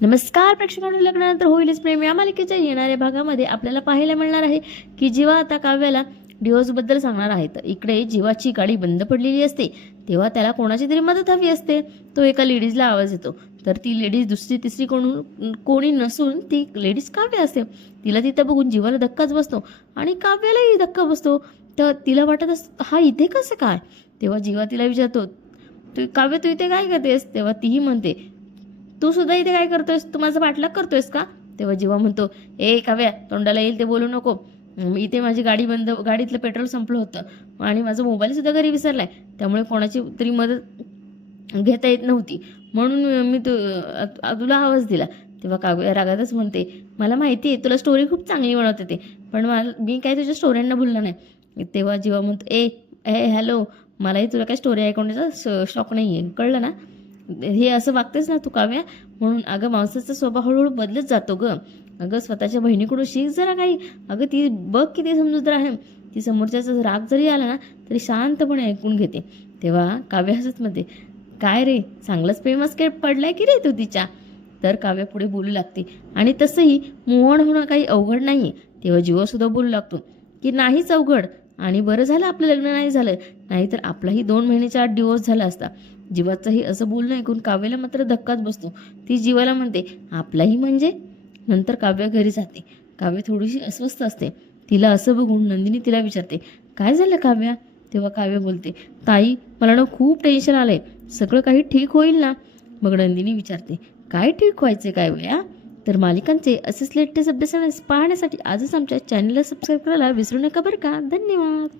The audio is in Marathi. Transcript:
नमस्कार प्रेक्षकांनो, लग्नानंतर होईलच प्रेम या मालिकेच्या येणाऱ्या भागामध्ये आपल्याला पाहायला मिळणार आहे की जीवा आता काव्याला डिवोर्सबद्दल सांगणार आहे. तर इकडे जीवाची गाडी बंद पडलेली असते तेव्हा त्याला कोणाची तरी मदत हवी असते. तो एका लेडीजला आवाज येतो, तर ती लेडीज दुसरी तिसरी कोणी नसून ती लेडीज काव्य असते. तिला तिथं बघून जीवाला धक्काच बसतो आणि काव्यालाही धक्का बसतो. तर तिला वाटत असतं हा इथे कसं काय. तेव्हा जीवा तिला विचारतो, तू काव्य तू इथे काय करतेस. तेव्हा तीही म्हणते, तू सुद्धा इथे काय करतोयस, तू माझा पाठलाग करतोयस का. तेव्हा जीवा म्हणतो, ए काव्या, तोंडाला येईल ते बोलू नको. इथे माझी गाडीतलं पेट्रोल संपलं होतं आणि माझा मोबाईल सुद्धा घरी विसरलाय, त्यामुळे कोणाची तरी मदत घेता येत नव्हती, म्हणून मी तुला आवाज दिला. तेव्हा काव्या रागातच म्हणते, मला माहिती आहे तुला स्टोरी खूप चांगली बनवते ते, पण मी काय तुझ्या स्टोऱ्यांना बोललं नाही. तेव्हा जीवा म्हणतो, ए ए हॅलो, मलाही तुला काय स्टोरी ऐकवण्याचा शौक नाही आहे, कळलं ना. हे असं वागतेस ना तू काव्या. म्हणून अगं माणसाचा स्वभाव हळूहळू बदलत जातो ग. अगं स्वतःच्या बहिणीकडून शिक जरा काही. अगं ती बघ किती समजूतदार आहे. ती समोरच्याचा राग जरी आला ना तरी शांतपणे ऐकून घेते. तेव्हा काव्य हसत म्हणते, काय रे, चांगलंच फेमस पडलाय की रे तू तिच्या. तर काव्या पुढे बोलू लागते, आणि तसंही मोहन होणं काही अवघड नाही. तेव्हा जीवा सुद्धा बोलू लागतो की नाहीच अवघड, आणि बरं झालं आपलं लग्न नाही झालं, नाहीतर आपलाही 2 महिन्याच्या आत डिवोर्स झाला असता. जीवाचंही असं बोलणं ऐकून काव्याला मात्र धक्काच बसतो. ती जीवाला म्हणते, आपलाही म्हणजे. नंतर काव्या घरी जाते. काव्य थोडीशी अस्वस्थ असते. तिला असं बघून नंदिनी तिला विचारते, काय झालं काव्या. तेव्हा काव्य बोलते, ताई मला ना खूप टेन्शन आलंय, सगळं काही ठीक होईल ना. मग नंदिनी विचारते, काय ठीक व्हायचे काय वेळा. तर मालिकांचे असेच लेटेस्ट अपडेट्स पाहण्यासाठी आजच आमच्या चॅनलला सबस्क्राईब करायला विसरू नका बरं का. धन्यवाद.